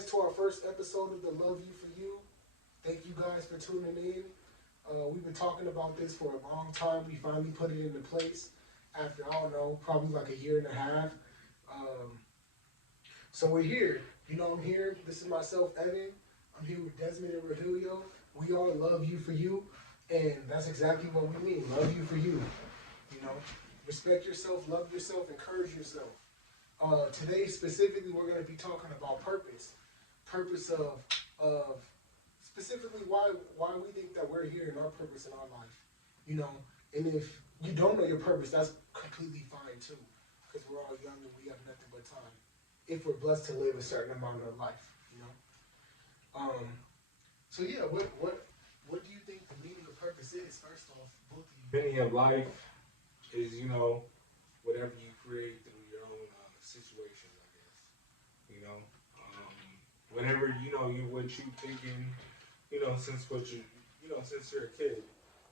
guys to our first episode of the Love You for You. Thank you guys for tuning in. We've been talking about this for a long time. We finally put it into place after, I don't know, probably like a year and a half. Um, so we're here. You know, I'm here. This is myself, Evan. I'm here with Desmond and Rahilio. We all love you for you. And that's exactly what we mean. Love you for you. You know, respect yourself, love yourself, encourage yourself. Today specifically, we're going to be talking about purpose. Purpose of specifically why we think that we're here and our purpose in our life. You know, and if you don't know your purpose, that's completely fine too, because we're all young and we have nothing but time. If we're blessed to live a certain amount of life, you know. So yeah, what do you think the meaning of purpose is? First off, both of you. Meaning of life is, whatever you create through your own situations, I guess. Whenever what you thinking, since you're a kid,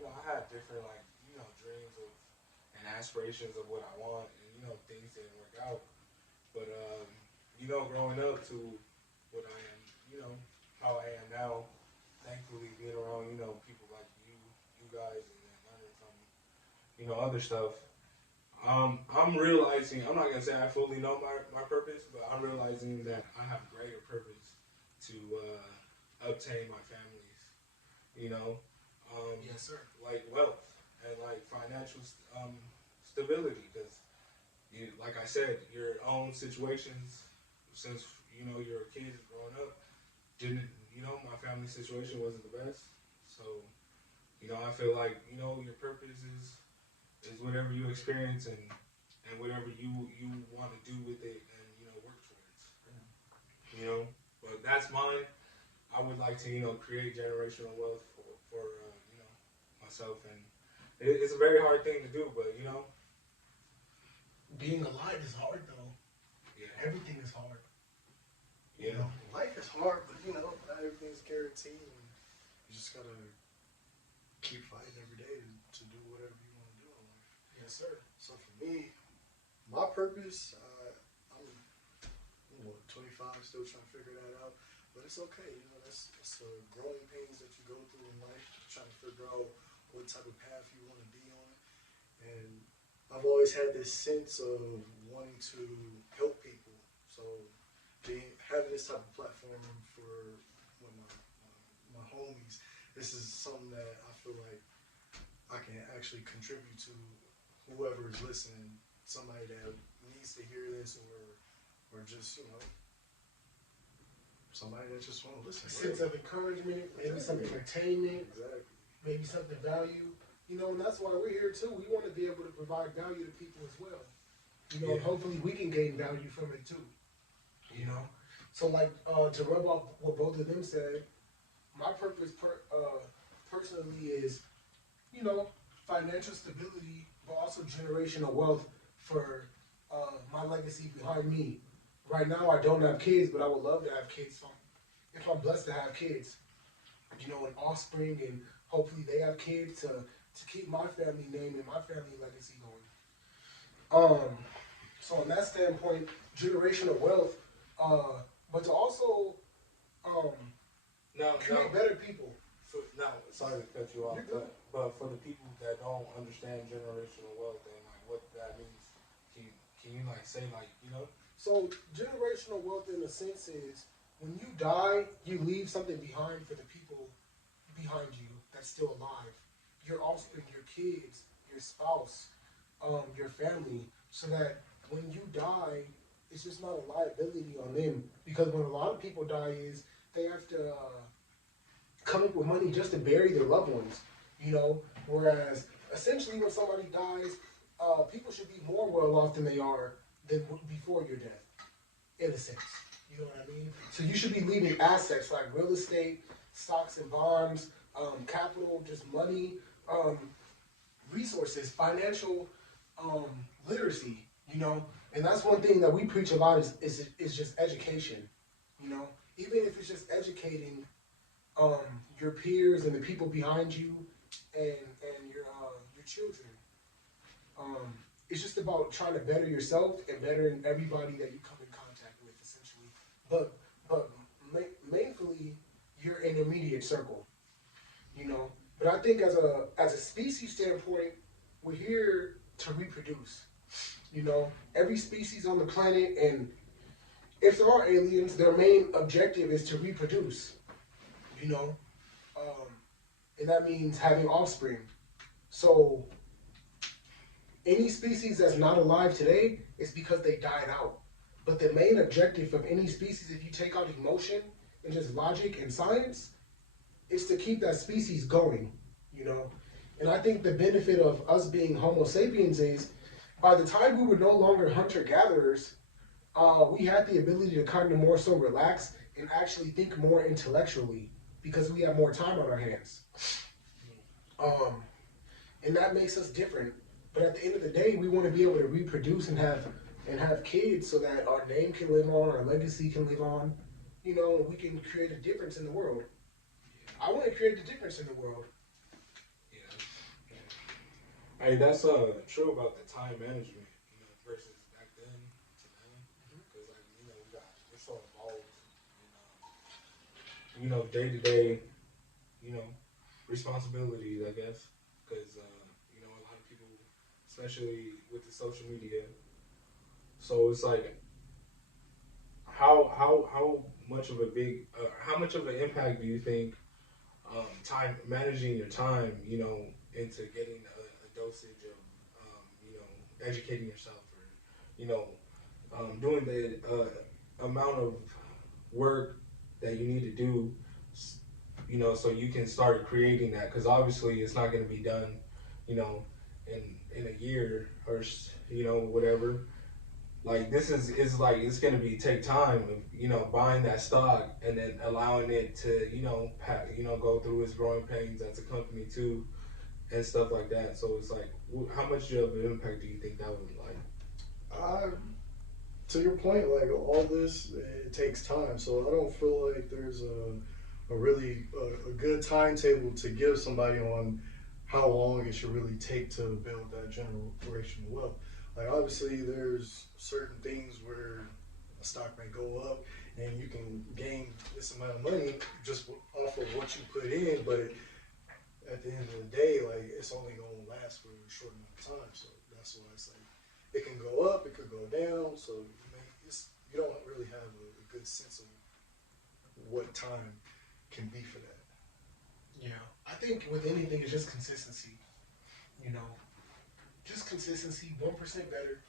I had different dreams of and aspirations of what I want, and things didn't work out. But growing up to what I am, how I am now, thankfully being around people like you guys, and then learning from other stuff. I'm realizing, I'm not going to say I fully know my purpose, but I'm realizing that I have greater purpose to obtain my family's, Yes, sir. like wealth and like financial stability. Because, like I said, your own situations, since, you're a kid growing up, didn't, my family situation wasn't the best. So, I feel like, your purpose is whatever you experience and whatever you want to do with it and work towards. But that's mine. I would like to create generational wealth for myself, and it's a very hard thing to do, but Being alive is hard though. yeah, Everything is hard. yeah, You know, life is hard, but not everything's guaranteed. And you just gotta keep fighting every day to do whatever you want to do in life. Yes, sir. So for me, my purpose, I'm 25, still trying to figure that out. But it's okay, that's the growing pains that you go through in life, trying to figure out what type of path you want to be on. And I've always had this sense of wanting to help people. So having this type of platform for my homies, this is something that I feel like I can actually contribute to whoever is listening, somebody that needs to hear this, or just somebody that just want to listen. A sense of encouragement, maybe some entertainment, Exactly. maybe something value. And that's why we're here too. We want to be able to provide value to people as well. And Yeah. hopefully we can gain value from it too. So like to rub off what both of them said, my purpose personally is, financial stability, but also generational wealth for my legacy behind me. Right now, I don't have kids, but I would love to have kids. So if I'm blessed to have kids, an offspring, and hopefully they have kids to keep my family name and my family legacy going. So in that standpoint, generational wealth, but to also now create better people. Sorry to cut you off, You're good. but for the people that don't understand generational wealth and what that means, can you say So generational wealth in a sense is when you die, you leave something behind for the people behind you that's still alive. Your offspring, your kids, your spouse, your family, so that when you die, it's just not a liability on them. Because when a lot of people die is they have to come up with money just to bury their loved ones. Whereas essentially when somebody dies, people should be more well off than they are than before your death, in a sense. You know what I mean? So you should be leaving assets like real estate, stocks and bonds, capital, just money, resources, financial literacy. And that's one thing that we preach a lot is just education. Even if it's just educating your peers and the people behind you and your children. It's just about trying to better yourself and bettering everybody that you come in contact with, essentially. But your intermediate circle, you know. But I think as a species standpoint, we're here to reproduce. You know, every species on the planet, and if there are aliens, their main objective is to reproduce. You know, um, and that means having offspring. So any species that's not alive today is because they died out. But the main objective of any species, if you take out emotion and just logic and science, is to keep that species going, you know. And I think the benefit of us being Homo sapiens is, by the time we were no longer hunter-gatherers, we had the ability to kind of more so relax and actually think more intellectually because we have more time on our hands. And that makes us different. But at the end of the day, we want to be able to reproduce and have kids so that our name can live on, our legacy can live on. You know, we can create a difference in the world. I want to create a difference in the world. Yeah. Hey, that's true about the time management, you know, versus back then to now. Because like, you know, we're so involved in, you know, day to day, you know, responsibilities, I guess. Because you know, a lot of people, especially with the social media, so it's like, how much of a big how much of an impact do you think time managing your time, you know, into getting a dosage of you know, educating yourself, or you know, doing the amount of work that you need to do, you know, so you can start creating that, because obviously it's not going to be done, you know, in a year or, you know, whatever. Like this is like, it's gonna be take time of, you know, buying that stock and then allowing it to, you know, go through its growing pains as a company too, and stuff like that. So it's like, how much of an impact do you think that would like? To your point, like all this, it takes time. So I don't feel like there's a really a good timetable to give somebody on how long it should really take to build that generational wealth. Like obviously, there's certain things where a stock may go up and you can gain this amount of money just off of what you put in, but at the end of the day, like it's only gonna last for a short amount of time. So that's why I say it can go up, it could go down. So you don't really have a good sense of what time can be for that. Yeah, I think with anything, it's just consistency. You know, just consistency, 1% better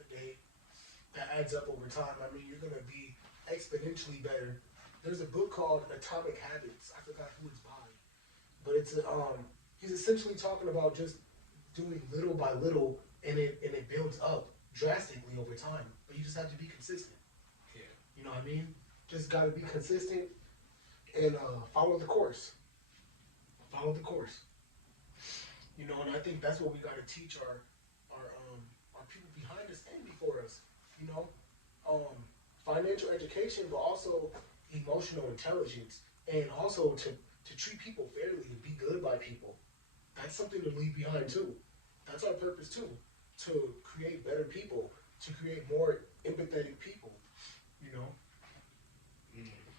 a day. That adds up over time. I mean, you're gonna be exponentially better. There's a book called Atomic Habits. I forgot who it's by, but it's he's essentially talking about just doing little by little, and it builds up drastically over time. But you just have to be consistent. Yeah. You know what I mean? Just gotta be consistent and follow the course. Follow the course. You know, and I think that's what we gotta teach our people behind us and before us. You know, financial education, but also emotional intelligence, and also to treat people fairly, to be good by people. That's something to leave behind too. That's our purpose too, to create better people, to create more empathetic people. You know.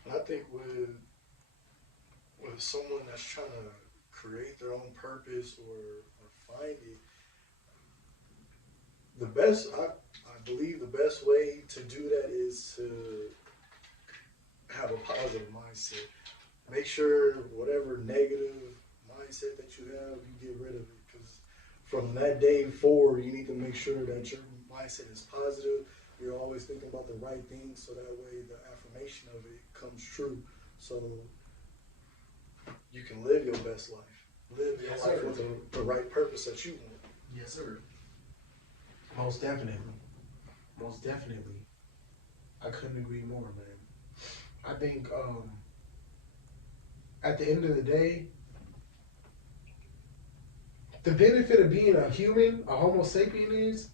And I think with someone that's trying to create their own purpose or find it, the best I believe the best way to do that is to have a positive mindset. Make sure whatever negative mindset that you have, you get rid of it. Because from that day forward, you need to make sure that your mindset is positive. You're always thinking about the right things, so that way the affirmation of it comes true. So you can live your best life. Live your life with the right purpose that you want. Yes, sir. Most definitely. Most definitely. I couldn't agree more, man. I think at the end of the day, the benefit of being a human, a Homo sapien, is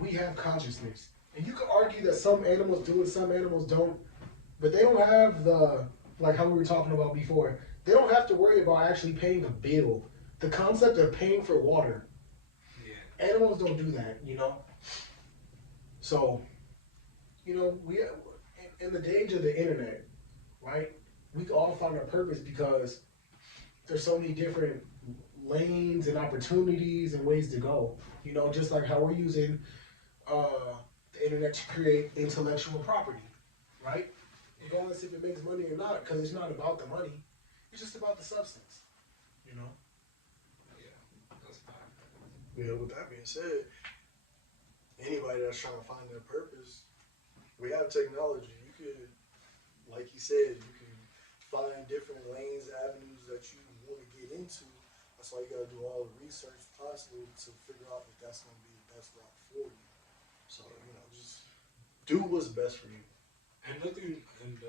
we have consciousness. And you can argue that some animals do and some animals don't, but they don't have like how we were talking about before, they don't have to worry about actually paying a bill. The concept of paying for water. Yeah. Animals don't do that, you know? So, you know, we in the age of the internet, right? we all find our purpose because there's so many different lanes and opportunities and ways to go. You know, just like how we're using the internet to create intellectual property, right? Regardless if it makes money or not, because it's not about the money, it's just about the substance. You know. Yeah, that's fine. You know, with that being said, anybody that's trying to find their purpose, we have technology. You could, like you said, you can find different lanes, avenues that you want to get into. That's why you got to do all the research possible to figure out if that's going to be the best route for you. So, you know, just do what's best for you. And nothing, and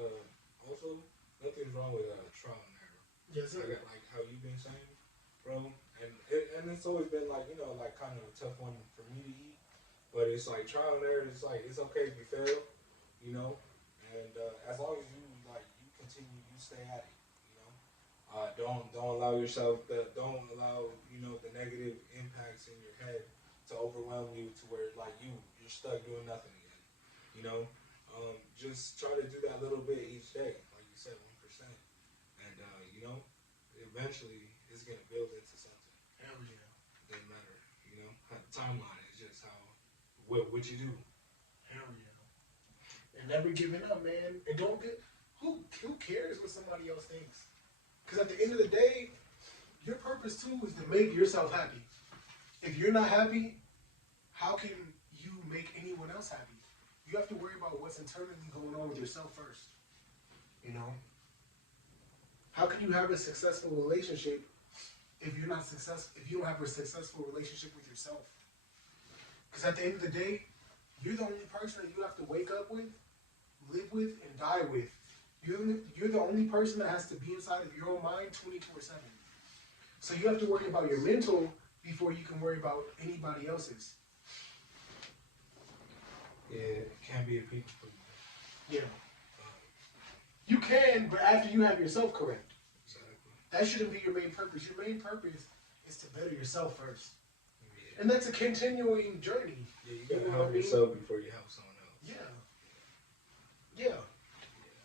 also nothing's wrong with trial and error. Yes, sir. Like how you've been saying, bro. And it's always been like, you know, like kind of a tough one for me to eat. But it's like trial and error. It's like it's okay if you fail, you know. And as long as you continue, you stay at it, you know. Don't allow yourself don't allow the negative impacts in your head to overwhelm you to where like you're stuck doing nothing again, you know. Just try to do that little bit each day, like you said, 1%, and eventually it's gonna build into something. Hell yeah. It doesn't matter, you know. How the timeline is just how what you do. Hell yeah. And never giving up, man. And don't get who cares what somebody else thinks? Because at the end of the day, your purpose too is to make yourself happy. If you're not happy, how can you make anyone else happy? You have to worry about what's internally going on with yourself first. You know? How can you have a successful relationship if you're not if you don't have a successful relationship with yourself? Because at the end of the day, you're the only person that you have to wake up with, live with, and die with. You're the only person that has to be inside of your own mind 24/7. So you have to worry about your mental before you can worry about anybody else's. Yeah, it can't be a people pleaser. Yeah. You can, but after you have yourself correct. Exactly. That shouldn't be your main purpose. Your main purpose is to better yourself first. Yeah. And that's a continuing journey. Yeah, you gotta You know help what I mean? yourself before you help someone else. Yeah. Yeah.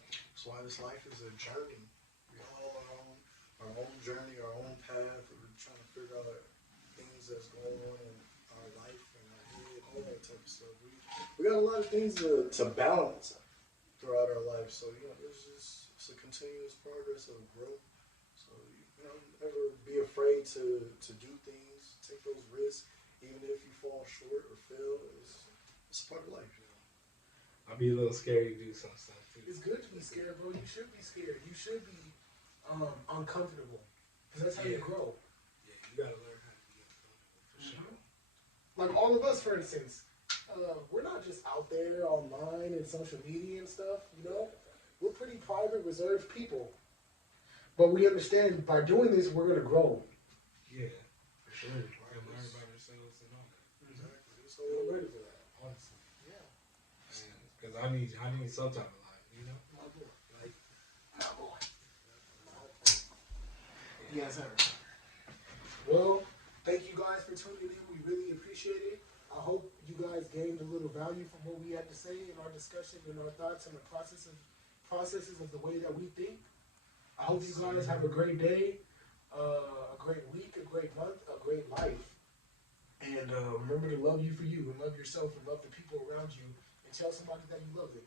That's why this life is a journey. We all are on our own journey, our own path. We're trying to figure out things that's going on in our life and our head, all that type of stuff. We got a lot of things to balance throughout our life. So, it's a continuous progress of growth. So, never be afraid to do things, take those risks, even if you fall short or fail. It's a part of life, I'd be a little scared to do some stuff too. It's good to be scared, bro. You should be scared. You should be uncomfortable. Because that's how you grow. Yeah, you gotta learn how to be uncomfortable for sure. Like all of us, for instance, we're not just out there online and social media and stuff, you know? We're pretty private, reserved people. But we understand by doing this, we're going to grow. Yeah, for sure. And learn about ourselves and all that. Exactly. So, I'm ready for that, honestly. Yeah. Because I need some type of life, you know? My boy. Like, My boy. Yes, sir. Well, thank you guys for tuning in. We really appreciate it. I hope you guys gained a little value from what we had to say in our discussion and our thoughts and the processes of the way that we think. I hope you guys have a great day, a great week, a great month, a great life. And remember to love you for you and love yourself and love the people around you and tell somebody that you love them.